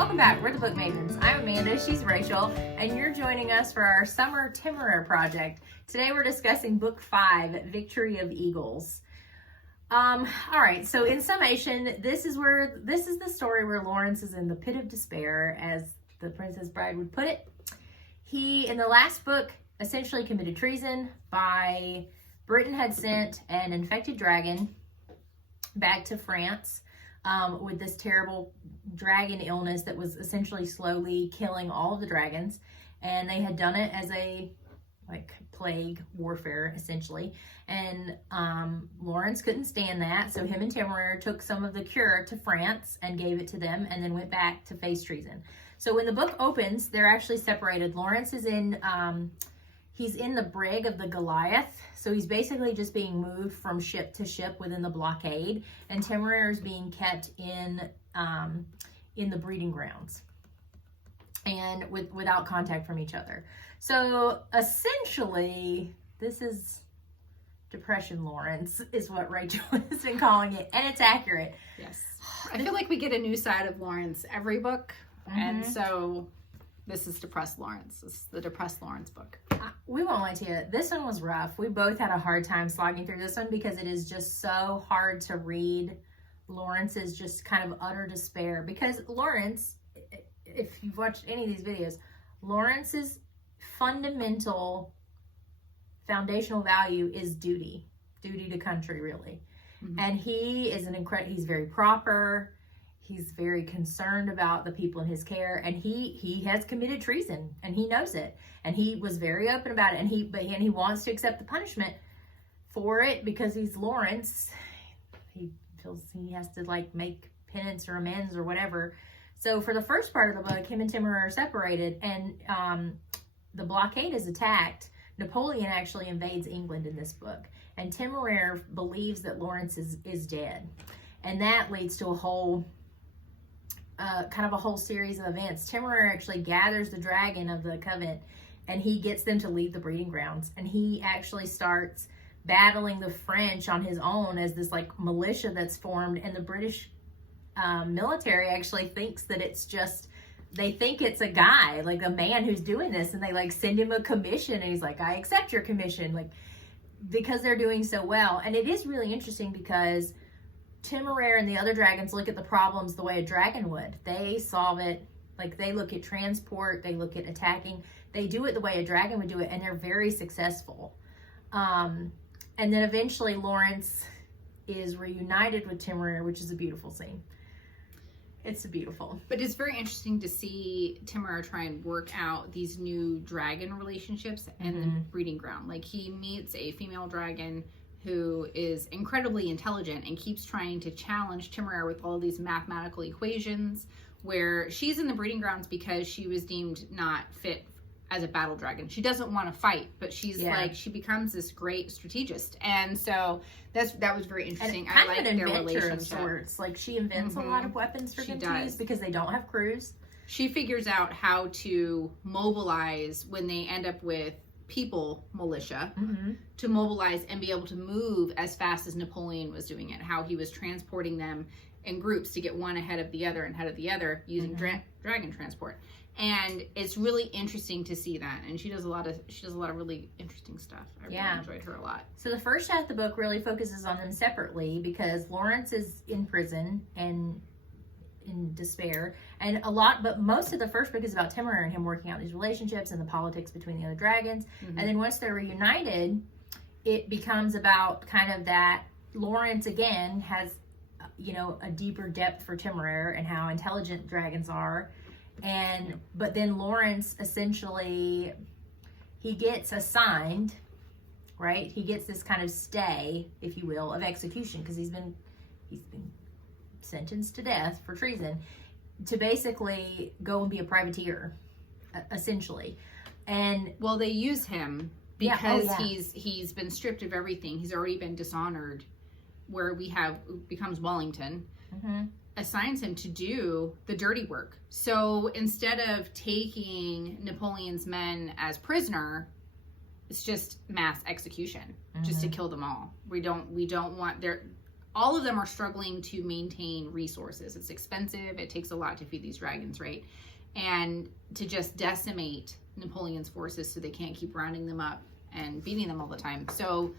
Welcome back. We're the Book Maidens. I'm Amanda, she's Rachel, and you're joining us for our summer Temeraire project. Today we're discussing Book 5, Victory of Eagles. All right, so in summation, this is the story where Laurence is in the pit of despair, as the Princess Bride would put it. He, in the last book, essentially committed treason by Britain had sent an infected dragon back to France with this terrible dragon illness that was essentially slowly killing all of the dragons. And they had done it as a plague warfare, essentially. And Laurence couldn't stand that, so him and Temeraire took some of the cure to France and gave it to them, and then went back to face treason. So when the book opens, they're actually separated. Laurence is in, he's in the brig of the Goliath, so he's basically just being moved from ship to ship within the blockade, and Temeraire is being kept in the breeding grounds, and without contact from each other. So essentially, this is Depression Laurence, is what Rachel has been calling it, and it's accurate. Yes. I feel like we get a new side of Laurence every book, and so this is Depressed Laurence. This is the Depressed Laurence book. We won't lie to you, this one was rough. We both had a hard time slogging through this one because it is just so hard to read Laurence's just kind of utter despair. Because Laurence, if you've watched any of these videos, Laurence's fundamental foundational value is duty to country, really. And he is he's very proper, he's very concerned about the people in his care, and he has committed treason, and he knows it, and he was very open about it, and he wants to accept the punishment for it because he's Laurence. He feels he has to make penance or amends or whatever. So for the first part of the book, him and Temeraire are separated, and the blockade is attacked. Napoleon actually invades England in this book, and Temeraire believes that Laurence is dead, and that leads to a whole series of events. Temeraire actually gathers the dragon of the Covenant, and he gets them to leave the breeding grounds, and he actually starts battling the French on his own as this militia that's formed, and the British military actually thinks that they think it's a guy, a man who's doing this, and they send him a commission, and he's like, I accept your commission, because they're doing so well. And it is really interesting because Temeraire and the other dragons look at the problems the way a dragon would. They solve it, they look at transport, they look at attacking, they do it the way a dragon would do it, and they're very successful. And then eventually Laurence is reunited with Temeraire, which is a beautiful scene. It's beautiful. But it's very interesting to see Temeraire try and work out these new dragon relationships in the breeding ground. He meets a female dragon who is incredibly intelligent and keeps trying to challenge Temeraire with all these mathematical equations, where she's in the breeding grounds because she was deemed not fit as a battle dragon. She doesn't want to fight, but she's she becomes this great strategist. And so that was very interesting. And I like their relationship. Of sorts. She invents a lot of weapons for them to use because they don't have crews. She figures out how to mobilize when they end up with people militia to mobilize and be able to move as fast as Napoleon was doing it, how he was transporting them in groups to get one ahead of the other using dragon transport. And it's really interesting to see that, and she does a lot of really interesting stuff. I really enjoyed her a lot. So the first half of the book really focuses on them separately because Laurence is in prison and in despair, but most of the first book is about Temeraire and him working out these relationships and the politics between the other dragons. And then once they're reunited, it becomes about kind of that Laurence again has a deeper depth for Temeraire and how intelligent dragons are. But then Laurence essentially, he gets assigned, right? He gets this kind of stay, if you will, of execution, because he's been sentenced to death for treason, to basically go and be a privateer, essentially. And well, they use him because he's been stripped of everything. He's already been dishonored, where becomes Wellington. Assigns him to do the dirty work. So instead of taking Napoleon's men as prisoner, it's just mass execution, just to kill them all. We don't want all of them are struggling to maintain resources. It's expensive. It takes a lot to feed these dragons, right? And to just decimate Napoleon's forces so they can't keep rounding them up and beating them all the time. So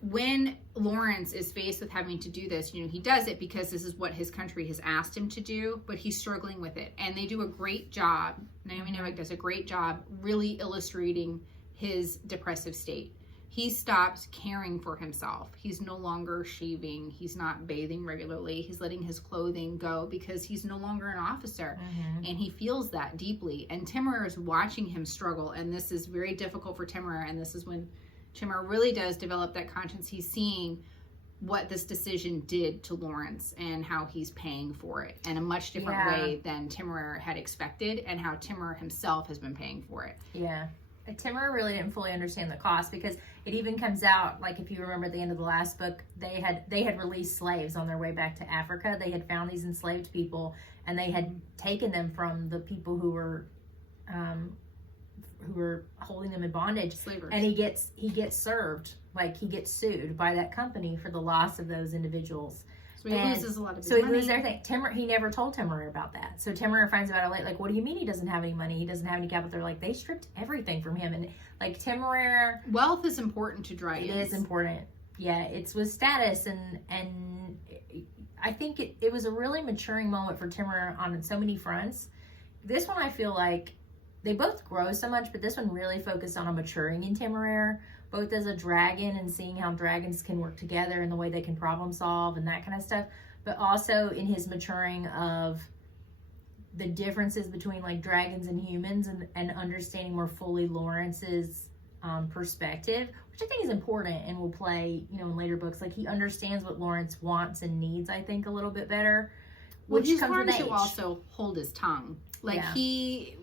when Laurence is faced with having to do this, he does it because this is what his country has asked him to do, but he's struggling with it. And they do a great job. Naomi Novik does a great job really illustrating his depressive state. He stops caring for himself. He's no longer shaving. He's not bathing regularly. He's letting his clothing go because he's no longer an officer. And he feels that deeply. And Temeraire is watching him struggle. And this is very difficult for Temeraire. And this is when Temeraire really does develop that conscience. He's seeing what this decision did to Laurence and how he's paying for it in a much different way than Temeraire had expected, and how Temeraire himself has been paying for it. Yeah. Temeraire really didn't fully understand the cost, because it even comes out, like if you remember at the end of the last book, they had released slaves on their way back to Africa. They had found these enslaved people, and they had taken them from the people who were holding them in bondage. Slavers. And he gets served, like he gets sued by that company for the loss of those individuals. So he loses a lot of his money. So he loses everything. He never told Temeraire about that. So Temeraire finds out late, like, what do you mean he doesn't have any money? He doesn't have any capital. They're like, they stripped everything from him. And like Temeraire... Wealth is important to dragons. It is important. Yeah, it's with status, and I think it was a really maturing moment for Temeraire on so many fronts. This one I feel like they both grow so much, but this one really focused on a maturing in Temeraire, both as a dragon and seeing how dragons can work together and the way they can problem solve and that kind of stuff, but also in his maturing of the differences between like dragons and humans, and understanding more fully Laurence's perspective, which I think is important and will play, in later books. Like he understands what Laurence wants and needs, I think, a little bit better. Which he's learned to also hold his tongue. Like he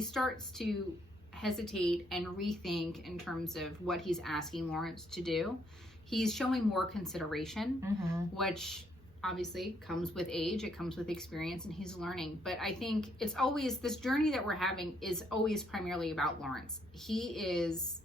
starts to hesitate and rethink in terms of what he's asking Laurence to do. He's showing more consideration, which obviously comes with age, it comes with experience, and he's learning. But I think it's always, this journey that we're having is always primarily about Laurence. He is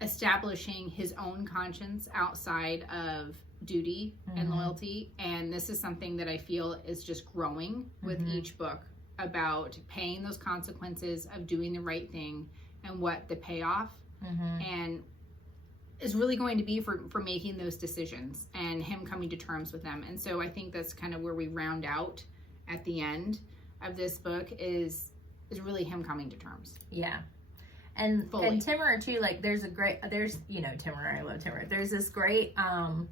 establishing his own conscience outside of duty and loyalty, and this is something that I feel is just growing with each book, about paying those consequences of doing the right thing and what the payoff and is really going to be for making those decisions, and him coming to terms with them. And so I think that's kind of where we round out at the end of this book is really him coming to terms. Yeah. And Temeraire too, like there's Temeraire, I love Temeraire. There's this great kind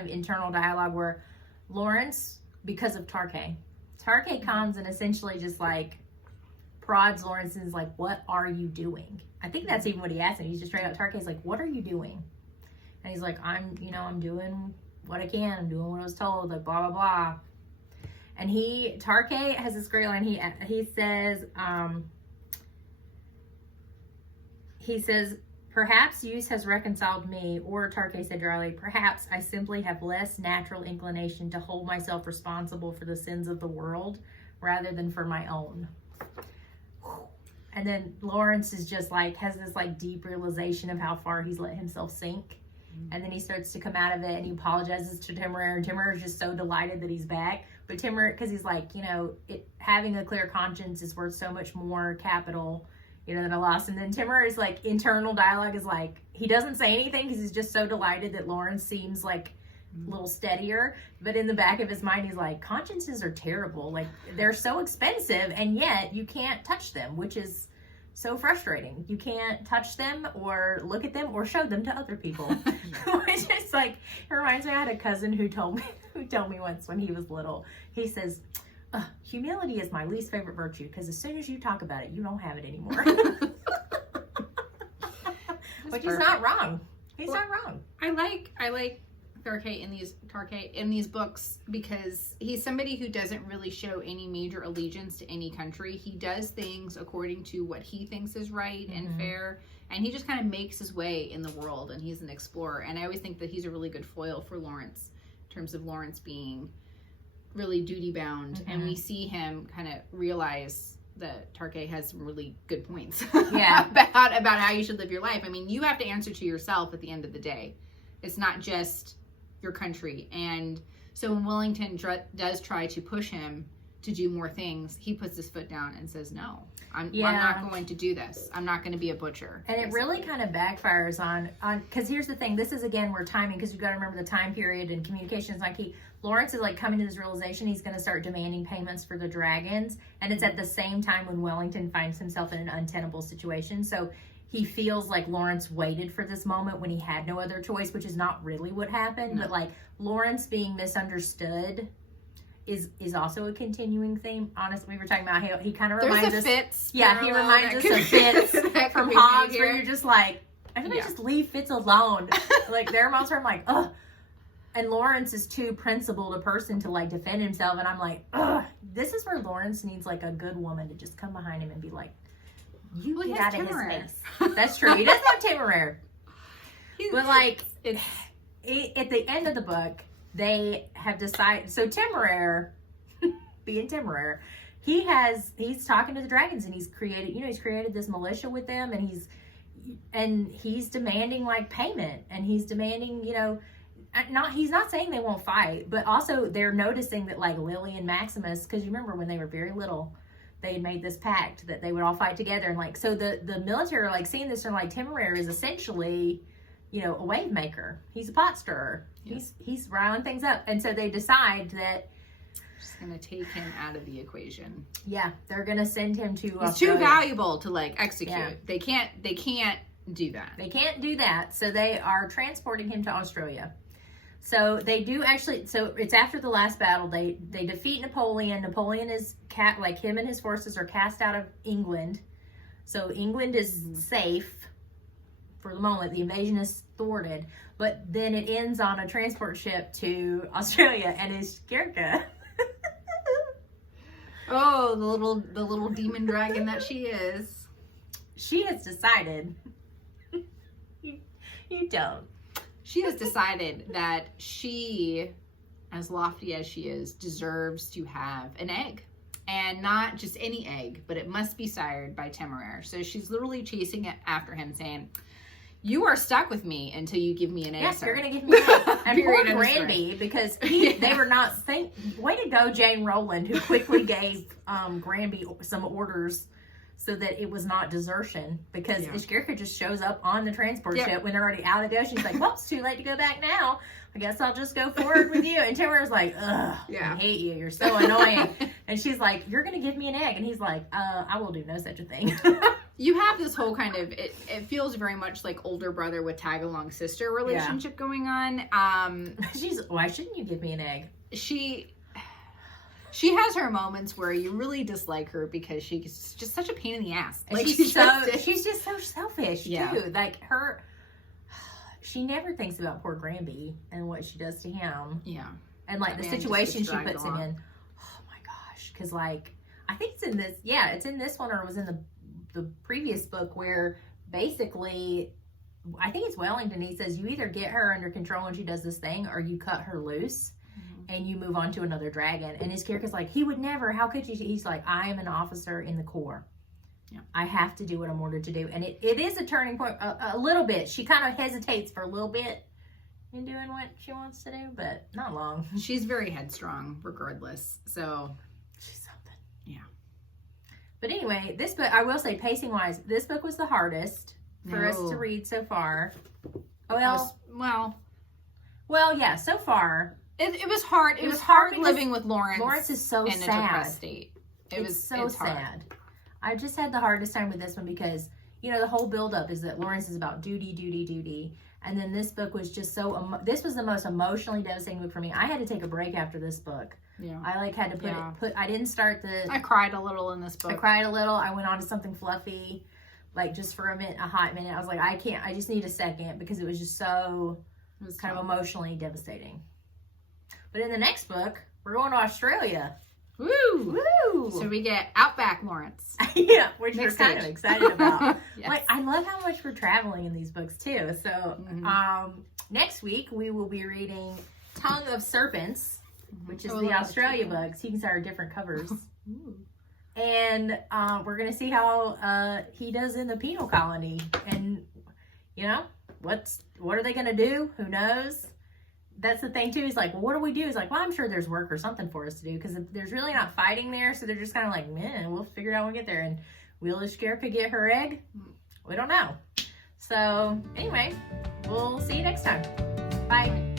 of internal dialogue where Laurence, because of Tarke comes and essentially just like prods Laurence and is like, what are you doing? I think that's even what he asked him. He's just straight out, Tarke's like, what are you doing? And he's like, I'm doing what I can. I'm doing what I was told, like blah, blah, blah. And Tarke has this great line. He says, perhaps use has reconciled me, or Tarke said dryly, perhaps I simply have less natural inclination to hold myself responsible for the sins of the world rather than for my own. And then Laurence is just like, has this like deep realization of how far he's let himself sink. And then he starts to come out of it, and he apologizes to Temeraire, and Temeraire is just so delighted that he's back. But Temeraire, because he's like, having a clear conscience is worth so much more capital, than a loss. And then Temeraire's like internal dialogue is like, he doesn't say anything because he's just so delighted that Laurence seems like a little steadier. But in the back of his mind, he's like, consciences are terrible. Like, they're so expensive, and yet you can't touch them, which is so frustrating. You can't touch them or look at them or show them to other people. Which is like, it reminds me, I had a cousin who told me once when he was little, he says, humility is my least favorite virtue, because as soon as you talk about it, you don't have it anymore. But he's not wrong. He's not wrong. I like Tarke in these books because he's somebody who doesn't really show any major allegiance to any country. He does things according to what he thinks is right and fair, and he just kind of makes his way in the world, and he's an explorer. And I always think that he's a really good foil for Laurence, in terms of Laurence being really duty bound, and we see him kind of realize that Tarke has some really good points about how you should live your life. I mean, you have to answer to yourself at the end of the day. It's not just your country. And so when Wellington does try to push him to do more things, he puts his foot down and says, no, I'm not going to do this. I'm not going to be a butcher. And it really kind of backfires on, because here's the thing, this is again where timing, because you've got to remember the time period and communications. Like Lawrence is like coming to this realization he's going to start demanding payments for the dragons, and it's at the same time when Wellington finds himself in an untenable situation. So he feels like Lawrence waited for this moment when he had no other choice, which is not really what happened. No. But like Lawrence being misunderstood is also a continuing theme. Honestly, we were talking about how he kind of reminds us. Fitz. Yeah, he reminds us of Fitz from Hobbs, where you're just like, everybody just leave Fitz alone. Like there are moments where I'm like, ugh. And Lawrence is too principled a person to like defend himself, and I'm like, ugh. This is where Lawrence needs like a good woman to just come behind him and be like, you get out of his face. That's true. He doesn't have Temeraire. But like, at the end of the book, they have decided, so Temeraire, being Temeraire, he's talking to the dragons, and he's created this militia with them, and he's demanding like payment, and he's demanding, he's not saying they won't fight, but also they're noticing that like Lily and Maximus, because you remember when they were very little, they had made this pact that they would all fight together, and like, so the military are like seeing this, and like Temeraire is essentially, a wave maker. He's a pot stirrer. Yeah. He's riling things up. And so they decide that just gonna take him out of the equation. Yeah, they're gonna send him to He's Australia. Too valuable to like execute. Yeah. They can't do that. They can't do that. So they are transporting him to Australia. So they do actually, so it's after the last battle, they defeat Napoleon. Napoleon is like him and his forces are cast out of England. So England is safe for the moment. The invasion is thwarted, but then it ends on a transport ship to Australia, and it's Kirka. Oh, the little demon dragon that she is. She has decided. You don't. She has decided that she, as lofty as she is, deserves to have an egg. And not just any egg, but it must be sired by Temeraire. So she's literally chasing it after him, saying, you are stuck with me until you give me an egg. Yes, sir. you're going to give me an egg. And poor Granby, because they were not way to go, Jane Rowland, who quickly gave Granby some orders so that it was not desertion, because Ishgirka just shows up on the transport ship when they're already out of the ocean. She's like, well, it's too late to go back now. I guess I'll just go forward with you. And Temaraire's like, ugh, I hate you. You're so annoying. And she's like, you're going to give me an egg. And he's like, I will do no such a thing. You have this whole kind of, it feels very much like older brother with tag-along sister relationship going on. Why shouldn't you give me an egg? She has her moments where you really dislike her because she's just such a pain in the ass. Like she's just so selfish too. Like she never thinks about poor Granby and what she does to him. Yeah. And like the situation she puts him in. Oh my gosh. Because like, I think it's in this, it's in this one, or it was in the previous book, where basically, I think it's Wellington, he says, you either get her under control when she does this thing, or you cut her loose and you move on to another dragon. And his character's like, he would never, how could you? He's like, I am an officer in the Corps. Yeah. I have to do what I'm ordered to do. And it is a turning point, a little bit. She kind of hesitates for a little bit in doing what she wants to do, but not long. She's very headstrong regardless. So she's something. Yeah. But anyway, this book, I will say, pacing wise, this book was the hardest for us to read so far. Well, yeah, so far. It was hard. It was hard living with Lawrence. Lawrence is so sad. In a depressed state. It's sad. Hard. I just had the hardest time with this one because, the whole buildup is that Lawrence is about duty, duty, duty. And then this book was just this was the most emotionally devastating book for me. I had to take a break after this book. Yeah. I had to I didn't start I cried a little in this book. I cried a little. I went on to something fluffy, like just for a hot minute. I was like, I just need a second, because it was just so, it was kind of emotionally devastating. But in the next book, we're going to Australia. Woo! Woo! So we get Outback Lawrence. Yeah, which we're kind of excited about. Yes. Like, I love how much we're traveling in these books too. So next week we will be reading Tongue of Serpents, which is the Australia books. You can see our different covers. And we're going to see how he does in the penal colony. And, what are they gonna do? Who knows? That's the thing too. He's like, well, what do we do? He's like, well, I'm sure there's work or something for us to do, because there's really not fighting there, so they're just kind of like, man, we'll figure it out when we get there. And will Ishkirka get her egg? We don't know. So anyway, we'll see you next time. Bye.